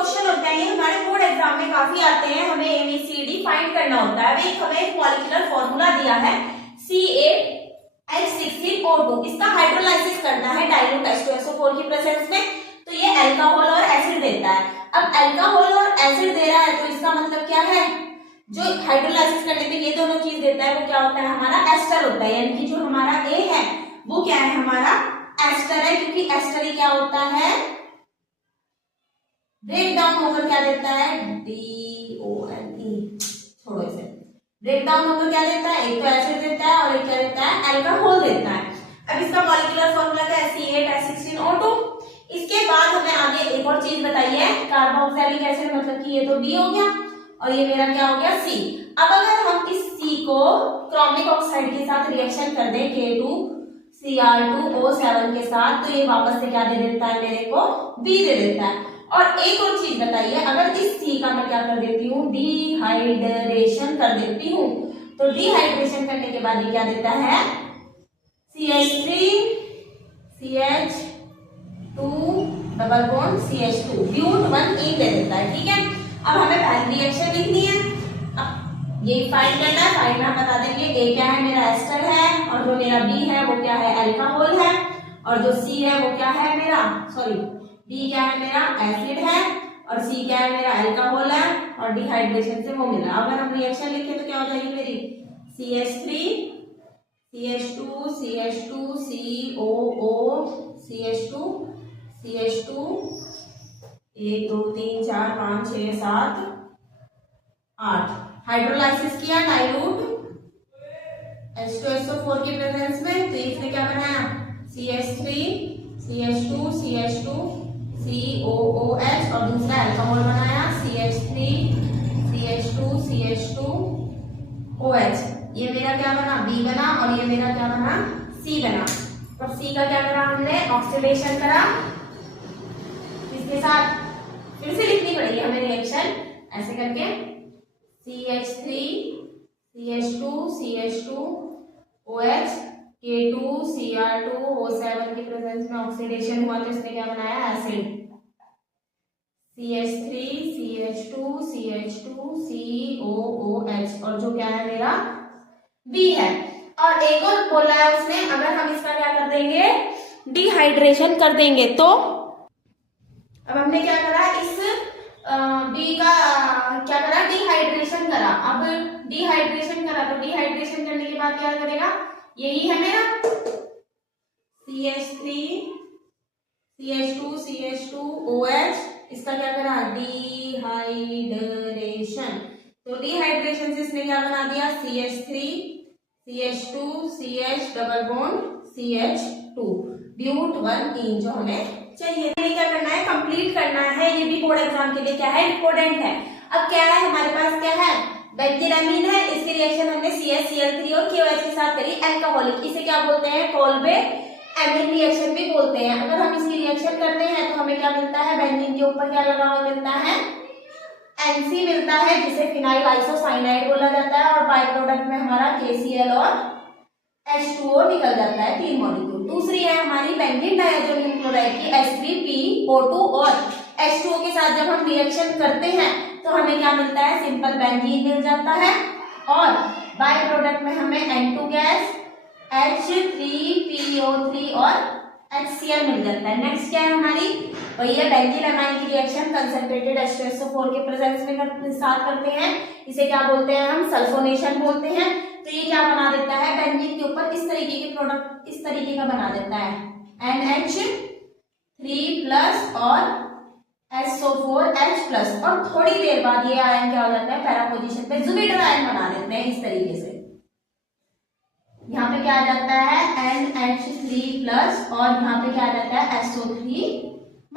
Question होते हैं, ये हमारे बोर्ड एग्जाम में काफी आते हैं। हमें ABCD फाइंड करना होता है। हमें एक मॉलिक्यूलर फॉर्मूला दिया है CaH16O2। इसका हाइड्रोलाइसिस करना है डाइल्यूट H2SO4 की प्रेजेंस में। तो ये अल्कोहल और एसिड देता है। अब अल्कोहल और एसिड दे रहा है तो इसका मतलब क्या है, जो हाइड्रोलाइसिस करने पे ये दोनों चीज देता है वो क्या होता है, हमारा एस्टर होता है। यानी कि जो हमारा A है वो क्या है, हमारा एस्टर है, क्योंकि एस्टर ही क्या होता है, ब्रेक डाउन होकर क्या देता है, DONE, छोड़ो इसे। ब्रेक डाउन होकर क्या देता है, एक तो एसिड देता है और एक क्या देता है, अल्कोहल देता है। अब इसका मॉलिक्यूलर फॉर्मूला क्या है, C8H16O2। इसके बाद हमें आगे एक और चीज बताइए, कार्बोक्सिलिक एसिड, मतलब कि ये तो B हो गया और ये मेरा क्या हो गया, C। अब अगर हम इस C को क्रोमिक ऑक्साइड के साथ रिएक्शन कर दें K2Cr2O7 के साथ, तो ये वापस से क्या दे देता है, मेरे को B दे देता है। और एक और चीज बताइए, अगर इस C का मैं क्या कर देती हूँ, डिहाइड्रेशन कर देती हूँ, तो डिहाइड्रेशन करने के बाद ये क्या देता है, CH3CH2 डबल बॉन्ड CH2 ब्यूट1 दे देता है। ठीक है, अब हमें पहली रिएक्शन लिखनी है। अब यही फाइंड करना है। फाइंड में हम बता देंगे A क्या है, मेरा एस्टर है, और जो मेरा B है वो क्या है, अल्कोहल है, और जो C है वो क्या है मेरा, सॉरी B क्या है मेरा, एसिड है, और C क्या है मेरा, अल्कोहल है, और डिहाइड्रेशन से वो मिला। अगर हम रिएक्शन लिखें तो क्या हो जाएगी मेरी, CH3CH2 CH2 COO CH2 CH2 1 2 3 4 5 6 7 8 hydrolysis किया डाइल्यूट H2SO4 की प्रेजेंस में। तो इसने क्या बनाया, CH3CH2 CH2 COOH, और दूसरा अल्कोहल बनाया CH3CH2 CH2OH। ये मेरा क्या बना, B बना, और ये मेरा क्या बना, C बना। और C का क्या करा हमने, ऑक्सीडेशन करा, इसके साथ फिर से लिखनी पड़ेगी हमें रिएक्शन ऐसे करके, CH3CH2 CH2OH K2Cr2O7 की प्रेजेंस में ऑक्सीडेशन हुआ तो इसने क्या बनाया, एसिड CH3CH2 CH2 COOH, और जो क्या है मेरा B है। और एक और बोला है उसने, अगर हम इसका क्या कर देंगे, डिहाइड्रेशन कर देंगे, तो अब हमने क्या करा, इस B का क्या करा, डिहाइड्रेशन करा। अब डिहाइड्रेशन करा तो डिहाइड्रेशन करने के बाद क्या करेगा, यही है मेरा CH3CH2 CH2OH, इसका क्या करा, डिहाइड्रेशन। तो डिहाइड्रेशन से इसने क्या बना दिया, CH3CH2 CH double bond CH2 ब्यूट1 जो हमें चाहिए। क्या करना है, कंप्लीट करना है। ये भी बोर्ड एग्जाम के लिए क्या है, इंपॉर्टेंट है। अब क्या है हमारे पास, क्या है, बेंजीन है, इसकी रिएक्शन हमने CH_Cl3 और KOH के साथ करी, अल्कोहलिक। इसे क्या बोलते हैं, कोल्बे एमिन रिएक्शन भी बोलते हैं। अगर हम इसकी रिएक्शन करते हैं तो हमें क्या मिलता है, बेंजीन के ऊपर क्या लगा हुआ मिलता है, NC मिलता है, जिसे फिनाइल आइसोसाइनाइड बोला जाता है, और बाय प्रोडक्ट में हमारा KCl और H2O निकल जाता है, 3 मॉलिक्यूल। दूसरी है हमारी बेंजीन डायज़ोनियम क्लोराइड की H3PO2 और H2O के साथ जब हम रिएक्शन करते हैं तो हमें क्या मिलता है, सिंपल बेंजीन मिल जाता है, और बाय प्रोडक्ट में हमें N2 गैस H3PO3 और HCl मिल जाता है। नेक्स्ट क्या है हमारी, वही है बेंजीन अमाइन की रिएक्शन कंसंट्रेटेड H2SO4 के प्रेजेंस में साथ करते हैं। इसे क्या बोलते हैं, हम सल्फोनेशन बोलते हैं। तो ये क्या बना देता है, बेंजीन के ऊपर इस तरीके के प्रोडक्ट, इस तरीके का बना देता है, NH3+ और SO4H+, और थोड़ी देर बाद ये आयन क्या हो जाता है, पैरा पोजीशन पे जुबिटर आयन बना देते हैं इस तरीके से। यहाँ पे क्या आ जाता है, NH3+ और यहाँ पे क्या आ जाता है, SO3- आ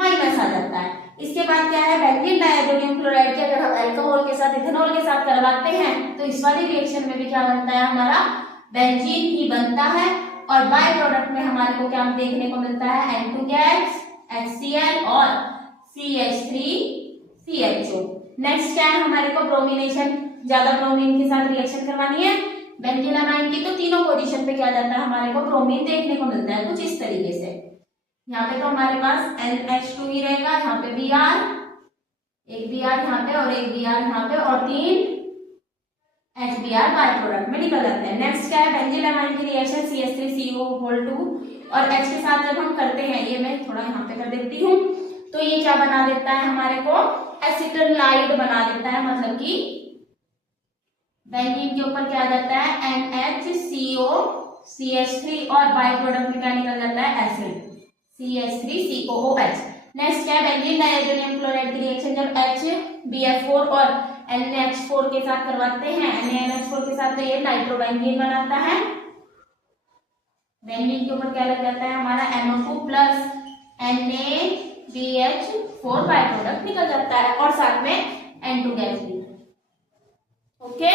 जाता है। इसके बाद क्या है, बेंजीन डायज़ोनियम क्लोराइड के अगर हम अल्कोहल के साथ, इथेनॉल के साथ करवाते हैं तो इस वाली रिएक्शन में भी क्या बनता है, हमारा बेंजीन ही बनता है, और बाय प्रोडक्ट में हमारे को क्या देखने को मिलता है, N2 गैस HCl और CH3CHO। नेक्स्ट क्या है हमारे को, ब्रोमिनेशन, ज्यादा ब्रोमीन के साथ रिएक्शन करवानी है बेंजीन अमाइन की, तो तीनों पोजीशन पे क्या जाता है, हमारे को ब्रोमीन देखने को मिलता है कुछ इस तरीके से। यहाँ पे तो हमारे पास NH2 ही रहेगा, यहाँ पे Br एक Br यहाँ पे और एक Br यहाँ पे और 3 HBr बाय प्रोडक्ट में निकल जाते हैं। नेक्स्ट क्या है, बेंजीन एमाइन की रिएक्शन CH3CO2 और H के साथ जब हम करते हैं, ये मैं थोड़ा यहाँ पे कर देती हूँ, तो ये क्या बना देता है हमारे को, एसिटलाइड बना देता है, मतलब कि बेंजीन के ऊपर क्या आ जाता है NHCO CH3 और बाय प्रोडक्ट में क्या निकल जाता है एसिड CH3COOH। नेक्स्ट क्या है, बेंजीन डायजोनियम क्लोराइड की रिएक्शन जब HBF4 और NaH4 के साथ करवाते हैं, NaNH4 के साथ, तो ये नाइट्रोबेंजीन बनाता है। बेंजीन के ऊपर क्या लग जाता है हमारा NO2 plus NaBH4 by product निकल जाता है और साथ में N2 गैस भी। ओके